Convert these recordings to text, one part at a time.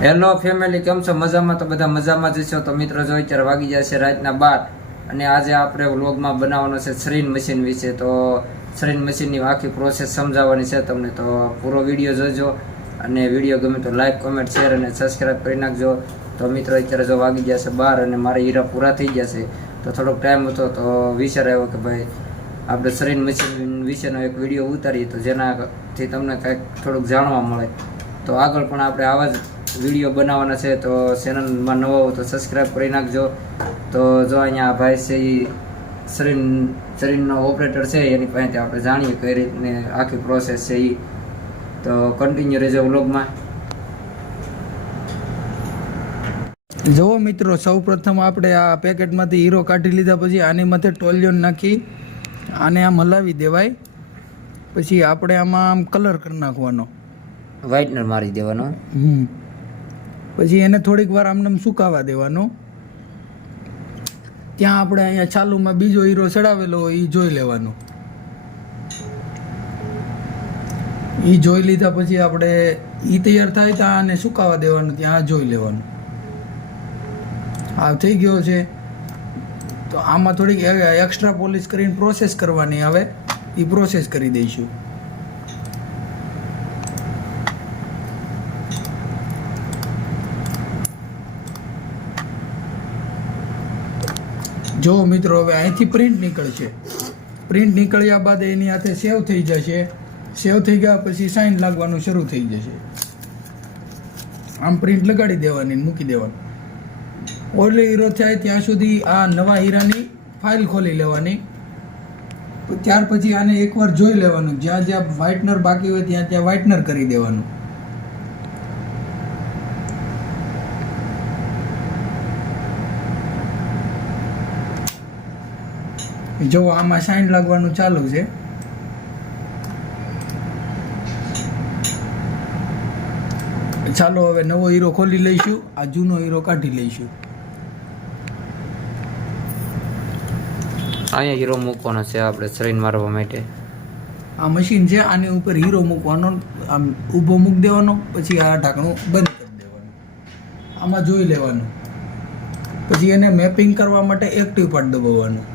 Hello family, કેમ છો? મજામાં? તો બધા મજામાં જ છો. તો મિત્રો જો અત્યારે વાગી જશે રાતના 12 અને આજે આપણે વ્લોગમાં બનાવવાનો છે સરીન મશીન વિશે. તો સરીન મશીનની આખી પ્રોસેસ સમજાવવાની છે તમને, તો પૂરો વિડીયો જોજો અને વિડીયો ગમે તો લાઈક, કોમેન્ટ, શેર અને સબસ્ક્રાઈબ કરી નાખજો. તો મિત્રો અત્યારે જો વાગી જશે 12 અને મારા હીરા પૂરા થઈ જશે. તો થોડોક ટાઈમ હતો તો વિચાર આવ્યો કે ભાઈ આપણે સરીન મશીન વિશેનો એક વિડીયો ઉતારીએ તો જેનાથી તમને કંઈક થોડુંક જાણવા મળે. તો આગળ પણ આપણે આવા જ વિડીયો બનાવવાના છે. તો ચેનલમાં નવો હો તો સબસ્ક્રાઈબ કરી નાખજો. તો જો અહીંયા ભાઈ છે એ સરીનનો ઓપરેટર છે, એની પાસેથી આપણે જાણીએ કઈ રીતની આખી પ્રોસેસ છે એ. તો કન્ટિન્યુ રહેજો વ્લોગમાં. જુઓ મિત્રો, સૌ પ્રથમ આપણે આ પેકેટમાંથી હીરો કાઢી લીધા પછી આની માથે ટોલિયોન નાખી આને આમ હલાવી દેવાય. પછી આપણે આમાં આમ કલર કરી નાખવાનો, વ્હાઇટનર મારી દેવાનો. પછી એને થોડીક વાર આમને સુકાવા દેવાનો. ત્યાં આપણે અહીંયા ચાલુમાં બીજો હીરો ચડાવેલો હોય એ જોઈ લેવાનો. એ જોઈ લીધા પછી આપણે એ તૈયાર થાય ત્યાં આને સુકાવા દેવાનું, ત્યાં જોઈ લેવાનું. આ થઈ ગયો છે. તો આમાં થોડીક એક્સ્ટ્રા પોલિશ કરીને પ્રોસેસ કરવાની આવે, એ પ્રોસેસ કરી દઈશું. જો મિત્રો, હવે અહીંથી પ્રિન્ટ નીકળશે. પ્રિન્ટ નીકળ્યા બાદ એની હાથે સેવ થઈ જશે. સેવ થઈ ગયા પછી સાઇન લાગવાનું શરૂ થઈ જશે. આમ પ્રિન્ટ લગાડી દેવાની, મૂકી દેવાની. ઓર્ડર હીરો થાય ત્યાં સુધી આ નવા હીરાની ફાઇલ ખોલી લેવાની. ત્યાર પછી આને એકવાર જોઈ લેવાનું, જ્યાં જ્યાં વ્હાઇટનર બાકી હોય ત્યાં ત્યાં વ્હાઇટનર કરી દેવાનું. જો આમાં સાઇન લાગવાનું ચાલુ છે. ચાલો હવે નવો હીરો ખોલી લઈશું, આ જૂનો હીરો કાઢી લઈશું. અહીંયા હીરો મૂકવાનો છે આપણે સરીન મારવા માટે. આ મશીન છે, આની ઉપર હીરો મૂકવાનો, આમ ઊભો મૂકી દેવાનો. પછી આ ઢાંકણું બંધ કરી દેવાનું, આમાં જોઈ લેવાનું. પછી એને મેપિંગ કરવા માટે એક્ટિવ પાર્ટ દબાવવાનું.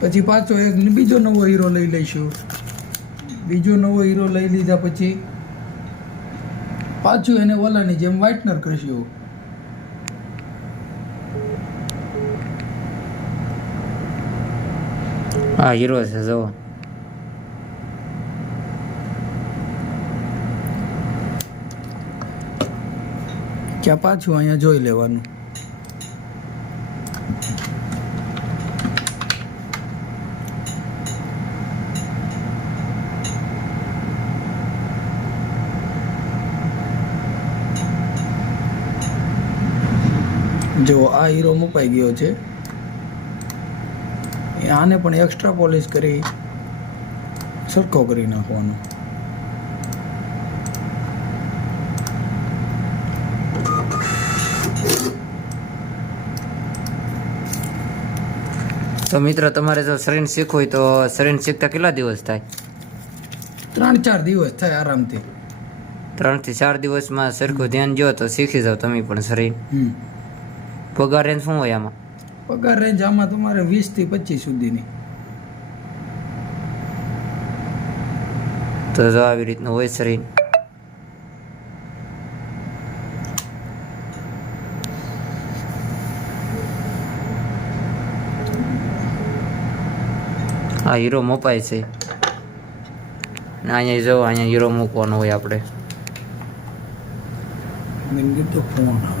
પછી પાછો એક બીજો નવો હીરો લઈ લઈશું. બીજો નવો હીરો લઈ લીધા પછી પાછું એને ઓલાની જેમ વ્હાઇટનર કરશું. હા, હીરો છે જો. ત્યાં પાછું અહીંયા જોઈ લેવાનું. જો આ હીરો મુકાઈ ગયો છે. આને પણ એક્સ્ટ્રા પોલિશ કરી સરખો કરી નાખવાનો. તો મિત્રો, તમારે જો સરીન શીખવું હોય તો સરીન શીખતા કેટલા દિવસ થાય? 3-4 દિવસ થાય આરામથી. 3 થી 4 દિવસમાં સરખું ધ્યાન જો તો શીખી જાવ તમે પણ સરીન. પગાર રેન્જ શું હોય આમાં? પગાર રેન્જ આમાં તમારે 20 થી 25 સુધીની. તો જો આવી રીતનું હોય સરીન. આ હીરો મપાય છે ને અહીંયા જો અહીંયા હીરો મૂકવાનો હોય આપણે. મને તો ફોન આવે.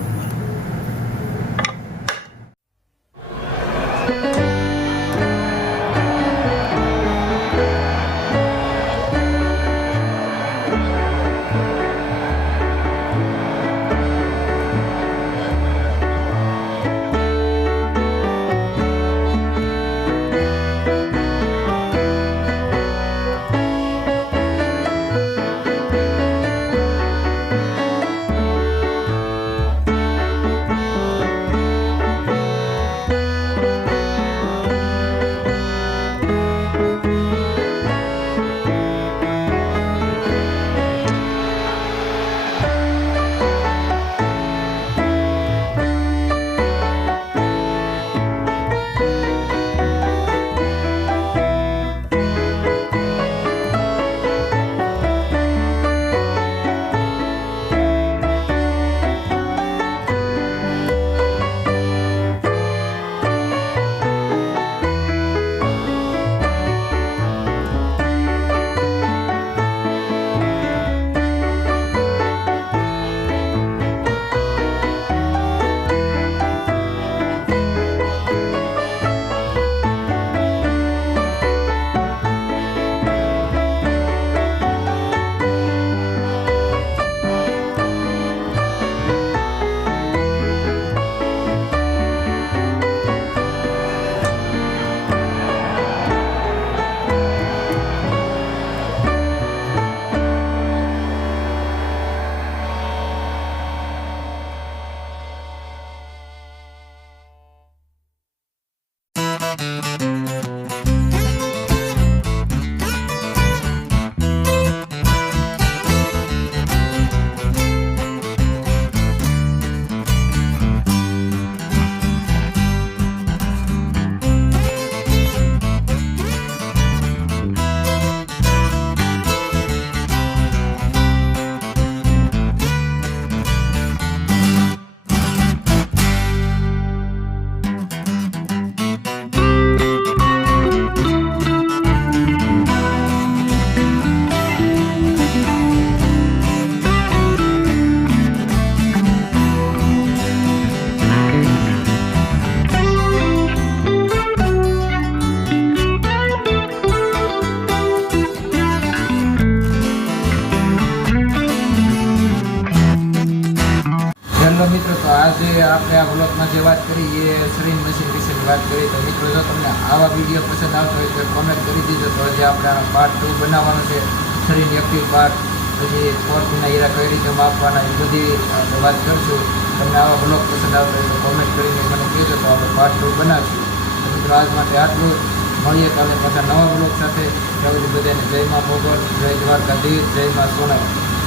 આજે આપણે આ વ્લોગમાં જે વાત કરી એ શ્રીન મશીન વિશેની વાત કરી. તો મિત્રો જો તમને આવા વિડીયો પસંદ આવતો હોય તો કોમેન્ટ કરી દીધો. તો હજી આપણે આનો પાર્ટ 2 બનાવવાનો છે. શ્રીન એક્ટિવ પાર્ટ, પછી ફોર્ચુનના હીરા કઈ રીતે માપવાના, એ બધી આપણે વાત કરશું. તમને આવા બ્લોગ પસંદ આવતો હોય તો કોમેન્ટ કરીને મને કહેજો, તો આપણે પાર્ટ 2 બનાવીશું. તો મિત્રો આજ માટે આટલું. મળીએ કાલે પાછા નવા બ્લોગ સાથે. ત્યાં સુધી બધાને જય માં મોગલ, જય દ્વારકાધીશ, જય માં સોનલ.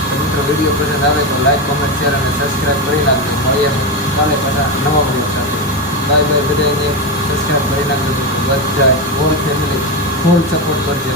તો મિત્રો વિડીયો પસંદ આવે તો લાઈક, કોમેન્ટ, શેર અને સબસ્ક્રાઈબ કરી નાખજો. મળીએ કાલે પાછા નવા બ્લોગ સાથે. Bye bye. બધાને સબસ્ક્રાઈબ કરી નાખજો. બધા હોલ ફેમિલી ફૂલ સપોર્ટ કરજો.